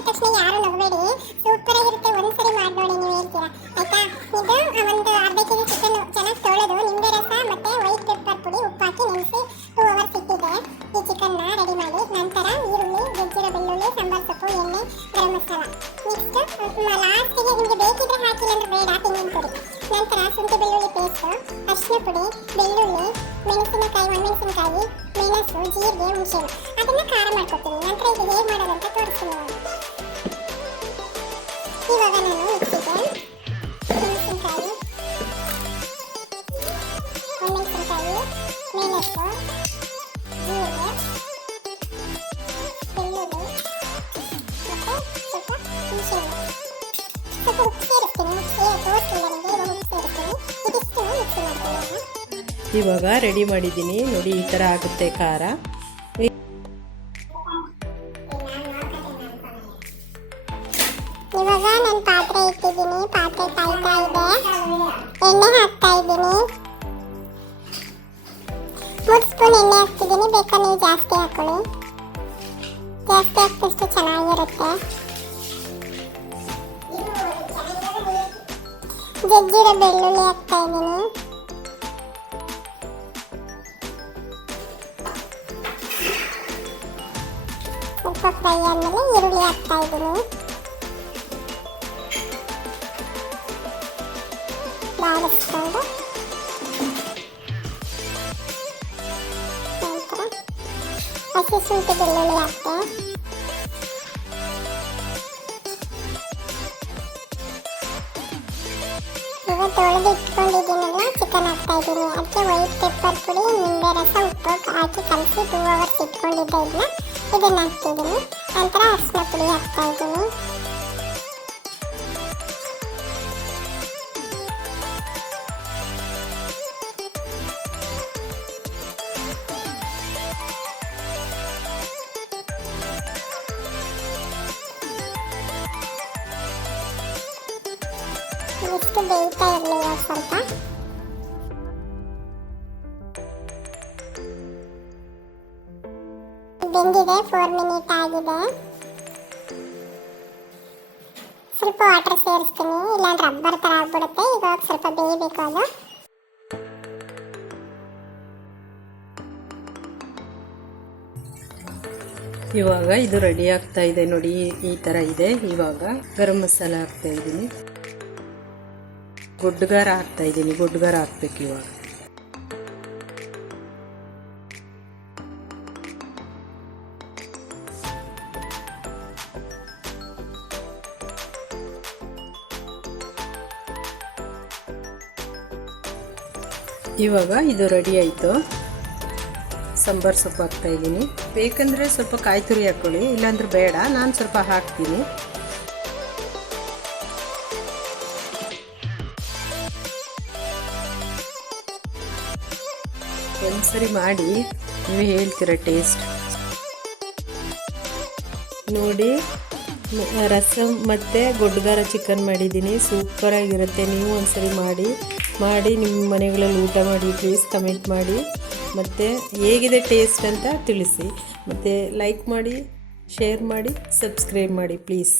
ಹೇಳಿದ ತಕ್ಷಣ ಯಾರು ನಗಬೇಡಿ, ಸೂಪರ್ ಆಗಿರುತ್ತೆ. ಒಂದ್ಸರಿ ಮಾಡಿ ನೋಡಿ, ನೀವು ಹೇಳ್ತೀರಾ ಆಯ್ತಾ. ಇದು ಒಂದು ಅರ್ಧ ಕೆಜಿ ಚಿಕನ್ ಚೆನ್ನಾಗಿ ತೊಳೆದು ನಿಂಬೆ ರಸ ಮತ್ತೆ ವೈಟ್ ಪೆಪ್ಪರ್ ಪುಡಿ ಉಪ್ಪು ಹಾಕಿ ನೆನೆಸಿ 2 ಅವರ್ಸ್ ಇಟ್ಟಿದೆ. ಈ ಚಿಕನ್ನ ರೆಡಿ ಮಾಡಿ ನಂತರ ಈರುಳ್ಳಿ, ಜಜ್ಜಿರೋ ಬೆಳ್ಳುಳ್ಳಿ, ಸಾಂಬಾರ್ ಸೊಪ್ಪು, ಎಣ್ಣೆ, ಗರಂ ಮಸಾಲ ನೆಕ್ಸ್ಟ್ ಲಾಸ್ಟಿಗೆ ನಿಮಗೆ ಬೇಕಿದ್ರೆ ಹಾಕಿಲ್ಲ ಅಂದ್ರೆ ಬೇಡ, ತೆಂಗಿನ ಪುಡಿ, ನಂತರ ಶುಂಠಿ ಬೆಳ್ಳುಳ್ಳಿ ಪೇಸ್ಟ್, ಅರಿಶಿನ ಪುಡಿ, ಬೆಳ್ಳುಳ್ಳಿ, ಮೆಣಸಿನಕಾಯಿ, ಒಣಮೆಣಸಿನಕಾಯಿ, ಮೆಣಸು, ಜೀರಿಗೆ, ಹುಣಸೆಹಣ್ಣು ಅದನ್ನ ಖಾರ ಮಾಡ್ಕೊತೀನಿ. ನಂತರ ಇದು ಹೇಗೆ ಮಾಡೋದು ಅಂತ ತೋರಿಸ್ತೀನಿ. ಇವಾಗ ನಾನು ಮಿಕ್ಸಿಗೆ ಮೆಣಸಿನಕಾಯಿ, ಒಣಮೆಣಸಿನಕಾಯಿ, ಮೆಣಸು, ಜೀರಿಗೆ, ಬೆಳ್ಳುಳ್ಳಿ ಮತ್ತೆ ಸ್ವಲ್ಪ ಹುಣಸೆಹಣ್ಣು, ಸ್ವಲ್ಪ ಉಪ್ಪು ಸೇರಿಸ್ತೀನಿ. ತೋರಿಸ್ತೀನಿ ನನಗೆ, ಉಪ್ಪು ಸೇರಿಸ್ತೀನಿ. ಇದಿಷ್ಟು ಮಿಕ್ಸಿ ಮಾಡ್ತೀನಿ. ಇವಾಗ ರೆಡಿ ಮಾಡಿದ್ದೀನಿ ನೋಡಿ, ಈ ಥರ ಆಗುತ್ತೆ ಖಾರ. ಇವಾಗ ನಾನು ಪಾತ್ರೆ ಇಟ್ಟಿದ್ದೀನಿ, ಪಾತ್ರೆ ಕಾಯ್ತಾ ಇದೆ, ಎಣ್ಣೆ ಹಾಕ್ತಾ ಇದ್ದೀನಿ. 3 ಸ್ಪೂನ್ ಎಣ್ಣೆ ಹಾಕ್ತಿದ್ದೀನಿ, ಬೇಕಾದ್ರೆ ನೀವು ಜಾಸ್ತಿ ಹಾಕೊಳ್ಳಿ, ಜಾಸ್ತಿ ಹಾಕಿದಷ್ಟು ಚೆನ್ನಾಗಿರುತ್ತೆ. ಜಜ್ಜಿರೋ ಬೆಳ್ಳುಳ್ಳಿ ಹಾಕ್ತಾ ಇದ್ದೀನಿ, ಸ್ವಲ್ಪ ಫ್ರೈ ಆದಮೇಲೆ ಈರುಳ್ಳಿ ಹಾಕ್ತಾ ಇದ್ದೀನಿ, ಬಾಡಿಸ್ಕೊಂಡು ನಂತರ ಹಸಿ ಶುಂಠಿ ಬೆಳ್ಳುಳ್ಳಿ ಹಾಕ್ತೆ, ಈಗ ತೊಳೆದು ಇಟ್ಕೊಂಡಿದ್ದೀನಲ್ಲ ಚಿಕನ್ ಹಾಕ್ತಾ ಇದ್ದೀನಿ. ಅದಕ್ಕೆ ವೈಟ್ ಪೆಪ್ಪರ್ ಪುಡಿ, ನಿಂಬೆ ರಸ, ಉಪ್ಪು ಹಾಕಿ ಕಲಸಿ 2 ಅವರ್ಸ್ ಇಟ್ಕೊಂಡಿದ್ದೆ. ಇದನ್ನ ಹಾಕ್ತಿದ್ದೀನಿ. ನಂತರ ಅರಿಶಿನ ಪುಡಿ ಹಾಕ್ತಾ ಇದ್ದೀನಿ, ಇಷ್ಟು ಬೇಯ್ತಾ ಇರಲಿ. ಸ್ವಲ್ಪ ಬೆಂದಿದೆ, 4 ಮಿನಿಟ್ ಆಗಿದೆ. ಸ್ವಲ್ಪ ವಾಟರ್ ಸೇರಿಸ್ತೀನಿ, ಇಲ್ಲಾಂದ್ರೆ ರಬ್ಬರ್ ಥರ ಆಗ್ಬಿಡುತ್ತೆ. ಇವಾಗ ಸ್ವಲ್ಪ ಬೇಯಬೇಕು ಅದು. ಇವಾಗ ಇದು ರೆಡಿ ಆಗ್ತಾ ಇದೆ ನೋಡಿ, ಈ ಥರ ಇದೆ. ಇವಾಗ ಗರಂ ಮಸಾಲ ಹಾಕ್ತಾ ಇದ್ದೀನಿ, ಗೊಡ್ಡುಗಾರ ಹಾಕ್ತಾ ಇದ್ದೀನಿ, ಗೊಡ್ಡುಗಾರ ಹಾಕ್ಬೇಕು ಇವಾಗ. ಇವಾಗ ಇದು ರೆಡಿ ಆಯಿತು. ಸಾಂಬಾರ್ ಸೊಪ್ಪು ಹಾಕ್ತಾ ಇದ್ದೀನಿ, ಬೇಕಂದರೆ ಸ್ವಲ್ಪ ಕಾಯಿ ತುರಿ ಹಾಕ್ಕೊಳ್ಳಿ, ಇಲ್ಲಾಂದ್ರೆ ಬೇಡ, ನಾನು ಸ್ವಲ್ಪ ಹಾಕ್ತೀನಿ. ಒಂದ್ಸರಿ ಮಾಡಿ ನೀವು ಹೇಳ್ತೀರ ಟೇಸ್ಟ್ ನೋಡಿ. ರಸಮ್ ಮತ್ತು ಗೊಡ್ಡುಗಾರ ಚಿಕನ್ ಮಾಡಿದ್ದೀನಿ, ಸೂಪರಾಗಿರುತ್ತೆ. ನೀವು ಒಂದ್ಸರಿ ಮಾಡಿ ನಿಮ್ಮ ಮನೆಗಳಲ್ಲಿ ಊಟ ಮಾಡಿ, ಪ್ಲೀಸ್ ಕಮೆಂಟ್ ಮಾಡಿ, ಮತ್ತು ಹೇಗಿದೆ ಟೇಸ್ಟ್ ಅಂತ ತಿಳಿಸಿ. ಮತ್ತು ಲೈಕ್ ಮಾಡಿ, ಶೇರ್ ಮಾಡಿ, ಸಬ್ಸ್ಕ್ರೈಬ್ ಮಾಡಿ ಪ್ಲೀಸ್.